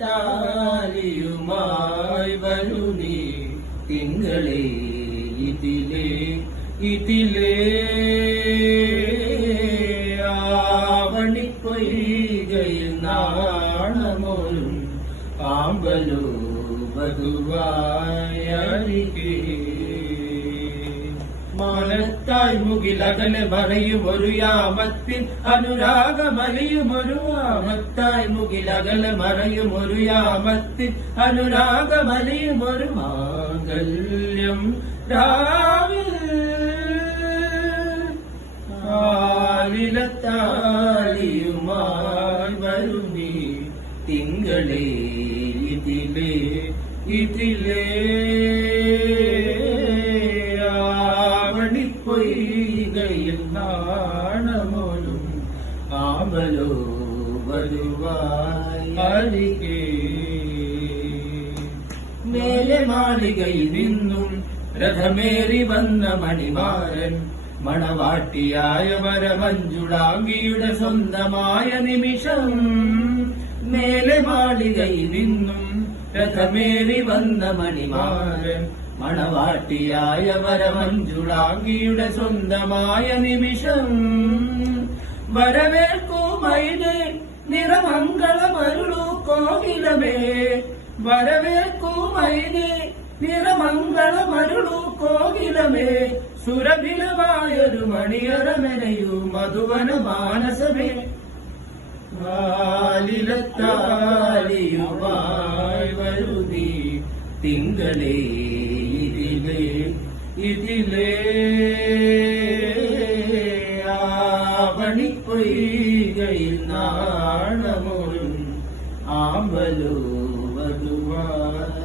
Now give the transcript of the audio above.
താലിയുമായി വരൂ നീ തിങ്കളേ ഇതിലേ ആവണിപ്പൊയ്കയിൽ നാണമോലും ആമ്പലോ വധുവായരികെ മാനത്തായി മുകിലകലെ മറയുമൊരു യാമത്തിൽ അനുരാഗമലിയുമൊരു ആമത്തായി മുകിലകലെ മറയുമൊരു യാമത്തിൽ അനുരാഗമലിയുമൊരു മാംഗല്യം രാവിൽ താലിയുമായി വരൂ നീ തിങ്കളേ ഇതിലേ പൊയ്കയിൽ നാണമോലും ആമ്പലോ വരുവായരികെ മേലെ മാളികയിൽ നിന്നും രഥമേറി വന്ന മണിമാരൻ മണവാട്ടിയായ വരമഞ്ജുളാംഗിയുടെ സ്വന്തമായ നിമിഷം മേലെ മാളികയിൽ നിന്നും രഥമേറി വന്ന മണിമാരൻ മണവാട്ടിയായ വരമഞ്ജുളാംഗിയുടെ സ്വന്തമായ നിമിഷം വരവേൽക്കൂ മൈനേ നിറമംഗളമരുളൂ കോകിലമേ വരവേൽക്കൂ മൈനേ നിറമംഗളമരുളൂ കോകിലമേ സുരഭിലമായൊരു മണിയറമെനയൂ മധുവന മാനസമേ താലിയുമായി വരൂ നീ തിങ്കളേ ഇതിലേ ആവണിപ്പൊയ്കയിൽ നാണമോലും ആമ്പലോ വധുവായരികെ